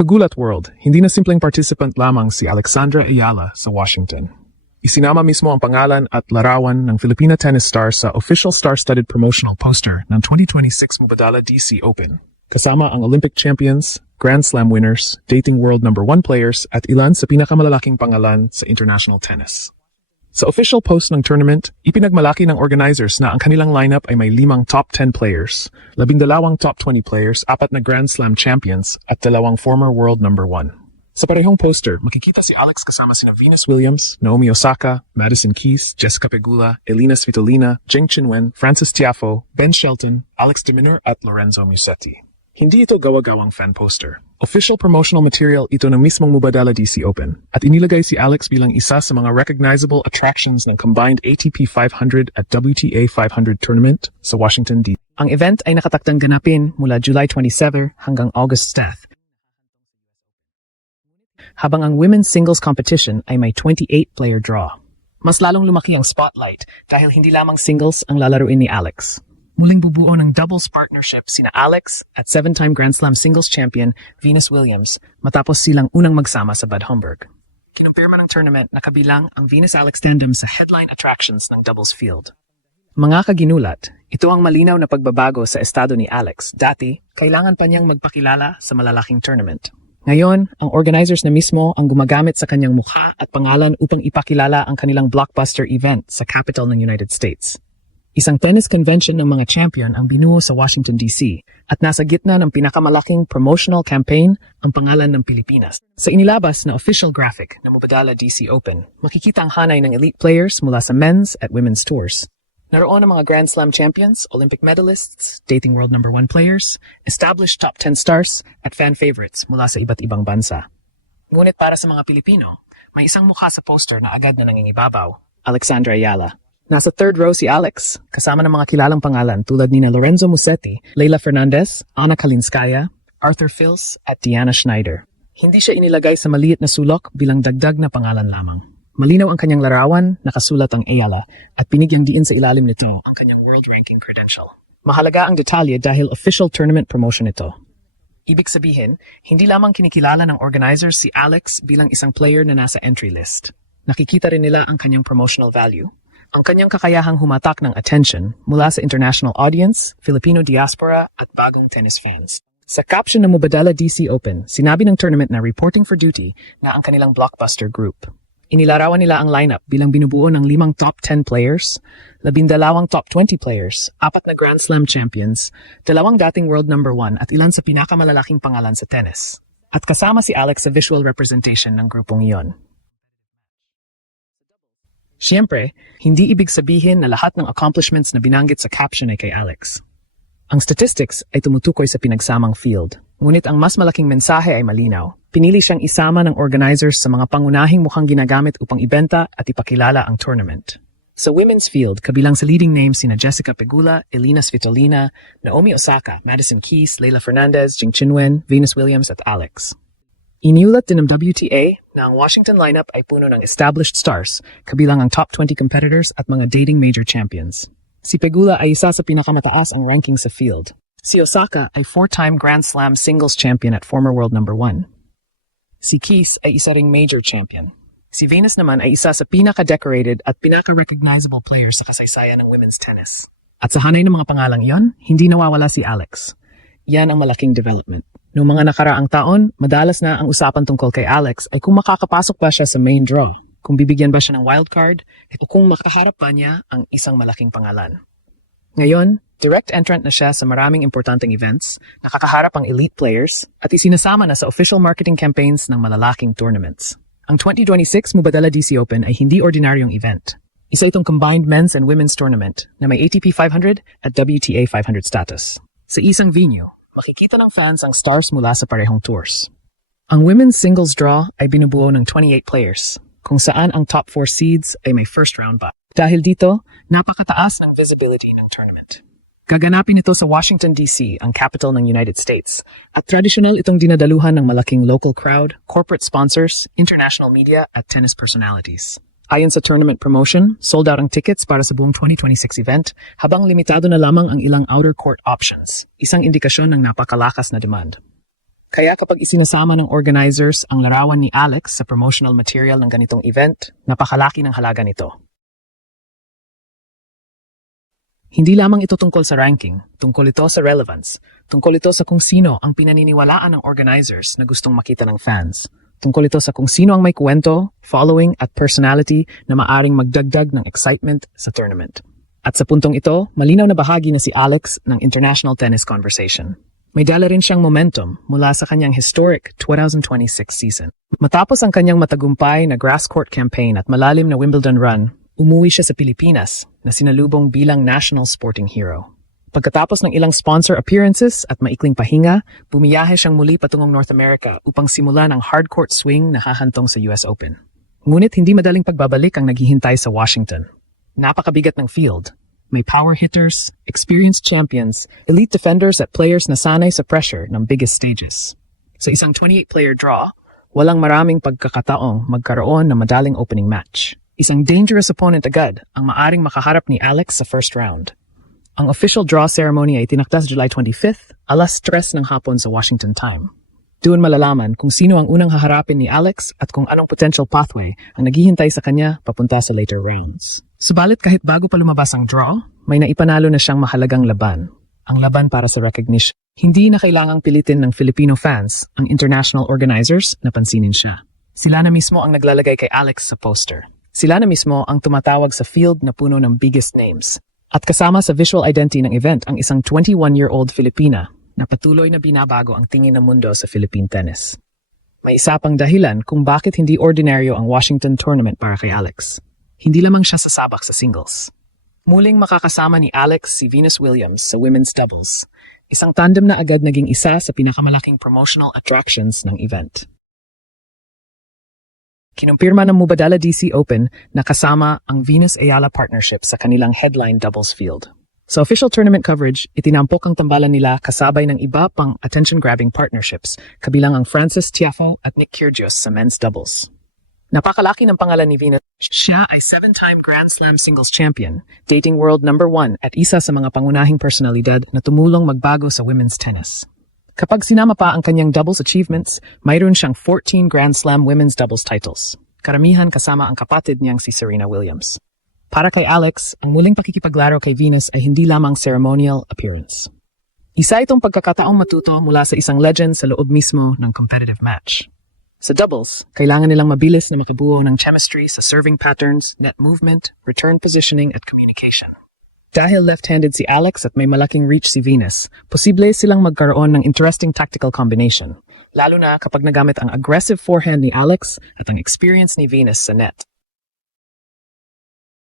Kagulat World, hindi na simpleng participant lamang si Alexandra Ayala sa Washington. Isinama mismo ang pangalan at larawan ng Filipina tennis star sa official star-studded promotional poster ng 2026 Mubadala DC Open. Kasama ang Olympic champions, Grand Slam winners, dating world number 1 players at ilan sa pinakamalalaking pangalan sa international tennis. Sa official post ng tournament, ipinagmalaki ng organizers na ang kanilang lineup ay may 5 top 10 players, 12 top 20 players, 4 na Grand Slam champions at 2 former world number 1. Sa parehong poster, makikita si Alex kasama sina Venus Williams, Naomi Osaka, Madison Keys, Jessica Pegula, Elina Svitolina, Zheng Qinwen, Francis Tiafoe, Ben Shelton, Alex de Minaur at Lorenzo Musetti. Hindi ito gawa-gawang fan poster. Official promotional material ito ng mismong Mubadala DC Open at inilagay si Alex bilang isa sa mga recognizable attractions ng combined ATP 500 at WTA 500 tournament sa Washington, D.C. Ang event ay nakatakdang ganapin mula July 27 hanggang August 10. Habang ang women's singles competition ay may 28-player draw. Mas lalong lumaki ang spotlight dahil hindi lamang singles ang lalaruin ni Alex. Muling bubuo ng doubles partnership sina Alex at 7-time Grand Slam singles champion Venus Williams matapos silang unang magsama sa Bad Homburg. Kinumpirma ng tournament na kabilang ang Venus-Alex tandem sa headline attractions ng doubles field. Mga kaginulat, ito ang malinaw na pagbabago sa estado ni Alex. Dati, kailangan pa niyang magpakilala sa malalaking tournament. Ngayon, ang organizers na mismo ang gumagamit sa kanyang mukha at pangalan upang ipakilala ang kanilang blockbuster event sa capital ng United States. Isang tennis convention ng mga champion ang binuo sa Washington, D.C. at nasa gitna ng pinakamalaking promotional campaign ang pangalan ng Pilipinas. Sa inilabas na official graphic ng Mubadala DC Open, makikita ang hanay ng elite players mula sa men's at women's tours. Naroon ang mga Grand Slam champions, Olympic medalists, dating world number 1 players, established top 10 stars, at fan favorites mula sa iba't ibang bansa. Ngunit para sa mga Pilipino, may isang mukha sa poster na agad na nangingibabaw, Alexandra Ayala. Nasa third row si Alex, kasama ng mga kilalang pangalan tulad ni Lorenzo Musetti, Leila Fernandez, Anna Kalinskaya, Arthur Fils, at Diana Schneider. Hindi siya inilagay sa maliit na sulok bilang dagdag na pangalan lamang. Malinaw ang kanyang larawan, nakasulat ang Ayala, at binigyang diin sa ilalim nito ang kanyang world ranking credential. Mahalaga ang detalye dahil official tournament promotion ito. Ibig sabihin, hindi lamang kinikilala ng organizers si Alex bilang isang player na nasa entry list. Nakikita rin nila ang kanyang promotional value. Ang kanyang kakayahang humatak ng attention mula sa international audience, Filipino diaspora at bagong tennis fans. Sa caption ng Mubadala DC Open, sinabi ng tournament na reporting for duty na ang kanilang blockbuster group. Inilarawan nila ang lineup bilang binubuo ng 5 top 10 players, 12 top 20 players, 4 na Grand Slam champions, 2 dating world number 1 at ilan sa pinakamalalaking pangalan sa tennis. At kasama si Alex sa visual representation ng grupong iyon. Siyempre, hindi ibig sabihin na lahat ng accomplishments na binanggit sa caption ay kay Alex. Ang statistics ay tumutukoy sa pinagsamang field, ngunit ang mas malaking mensahe ay malinaw. Pinili siyang isama ng organizers sa mga pangunahing mukhang ginagamit upang ibenta at ipakilala ang tournament. Sa women's field, kabilang sa leading names sina Jessica Pegula, Elina Svitolina, Naomi Osaka, Madison Keys, Leila Fernandez, Zheng Qinwen, Venus Williams at Alex. Iniulat din ng WTA na ang Washington lineup ay puno ng established stars, kabilang ang top 20 competitors at mga dating major champions. Si Pegula ay isa sa pinakamataas ang ranking sa field. Si Osaka ay 4-time Grand Slam singles champion at former world number 1. Si Keys ay isa ring major champion. Si Venus naman ay isa sa pinaka-decorated at pinaka-recognizable players sa kasaysayan ng women's tennis. At sa hanay ng mga pangalang iyon, hindi nawawala si Alex. Yan ang malaking development. Noong mga nakaraang taon, madalas na ang usapan tungkol kay Alex ay kung makakapasok ba siya sa main draw, kung bibigyan ba siya ng wildcard, o kung makaharap ba niya ang isang malaking pangalan. Ngayon, direct entrant na siya sa maraming importanteng events, nakakaharap ang elite players, at isinasama na sa official marketing campaigns ng malalaking tournaments. Ang 2026 Mubadala DC Open ay hindi ordinaryong event. Isa itong combined men's and women's tournament na may ATP 500 at WTA 500 status. Sa isang venue, makikita ng fans ang stars mula sa parehong tours. Ang women's singles draw ay binubuo ng 28 players, kung saan ang top 4 seeds ay may first round bye. Dahil dito, napakataas ng visibility ng tournament. Gaganapin ito sa Washington, D.C., ang capital ng United States, at tradisyonal itong dinadaluhan ng malaking local crowd, corporate sponsors, international media, at tennis personalities. Ayon sa tournament promotion, sold out ang tickets para sa buong 2026 event, habang limitado na lamang ang ilang outer court options, isang indikasyon ng napakalakas na demand. Kaya kapag isinasama ng organizers ang larawan ni Alex sa promotional material ng ganitong event, napakalaki ng halaga nito. Hindi lamang ito tungkol sa ranking, tungkol ito sa relevance, tungkol ito sa kung sino ang pinaniniwalaan ng organizers na gustong makita ng fans, tungkol ito sa kung sino ang may kwento, following at personality na maaring magdagdag ng excitement sa tournament. At sa puntong ito, malinaw na bahagi na si Alex ng international tennis conversation. May dala rin siyang momentum mula sa kanyang historic 2026 season. Matapos ang kanyang matagumpay na grass court campaign at malalim na Wimbledon run, umuwi siya sa Pilipinas na sinalubong bilang national sporting hero. Pagkatapos ng ilang sponsor appearances at maikling pahinga, bumiyahe siyang muli patungong North America upang simulan ang hardcourt swing na hahantong sa US Open. Ngunit hindi madaling pagbabalik ang naghihintay sa Washington. Napakabigat ng field. May power hitters, experienced champions, elite defenders at players na sanay sa pressure ng biggest stages. Sa isang 28-player draw, walang maraming pagkakataong magkaroon ng madaling opening match. Isang dangerous opponent agad ang maaring makaharap ni Alex sa first round. Ang official draw ceremony ay tinakda sa July 25th, alas 3 ng hapon sa Washington time. Doon malalaman kung sino ang unang haharapin ni Alex at kung anong potential pathway ang naghihintay sa kanya papunta sa later rounds. Subalit kahit bago pa lumabas ang draw, may naipanalo na siyang mahalagang laban. Ang laban para sa recognition. Hindi na kailangang pilitin ng Filipino fans ang international organizers na pansinin siya. Sila na mismo ang naglalagay kay Alex sa poster. Sila na mismo ang tumatawag sa field na puno ng biggest names. At kasama sa visual identity ng event ang isang 21-year-old Filipina na patuloy na binabago ang tingin ng mundo sa Philippine tennis. May isa pang dahilan kung bakit hindi ordinaryo ang Washington tournament para kay Alex. Hindi lamang siya sasabak sa singles. Muling makakasama ni Alex si Venus Williams sa women's doubles, isang tandem na agad naging isa sa pinakamalaking promotional attractions ng event. Kinumpirma ng Mubadala DC Open na kasama ang Venus Ayala partnership sa kanilang headline doubles field. Sa official tournament coverage, itinampok ang tambalan nila kasabay ng iba pang attention-grabbing partnerships, kabilang ang Francis Tiafoe at Nick Kyrgios sa men's doubles. Napakalaki ng pangalan ni Venus. Siya ay 7-time Grand Slam singles champion, dating world number 1 at isa sa mga pangunahing personalidad na tumulong magbago sa women's tennis. Kapag sinama pa ang kanyang doubles achievements, mayroon siyang 14 Grand Slam women's doubles titles, karamihan kasama ang kapatid niyang si Serena Williams. Para kay Alex, ang muling pakikipaglaro kay Venus ay hindi lamang ceremonial appearance. Isa itong pagkakataong matuto mula sa isang legend sa loob mismo ng competitive match. Sa doubles, kailangan nilang mabilis na makabuo ng chemistry sa serving patterns, net movement, return positioning at communication. Dahil left-handed si Alex at may malaking reach si Venus, posible silang magkaroon ng interesting tactical combination, lalo na kapag nagamit ang aggressive forehand ni Alex at ang experience ni Venus sa net.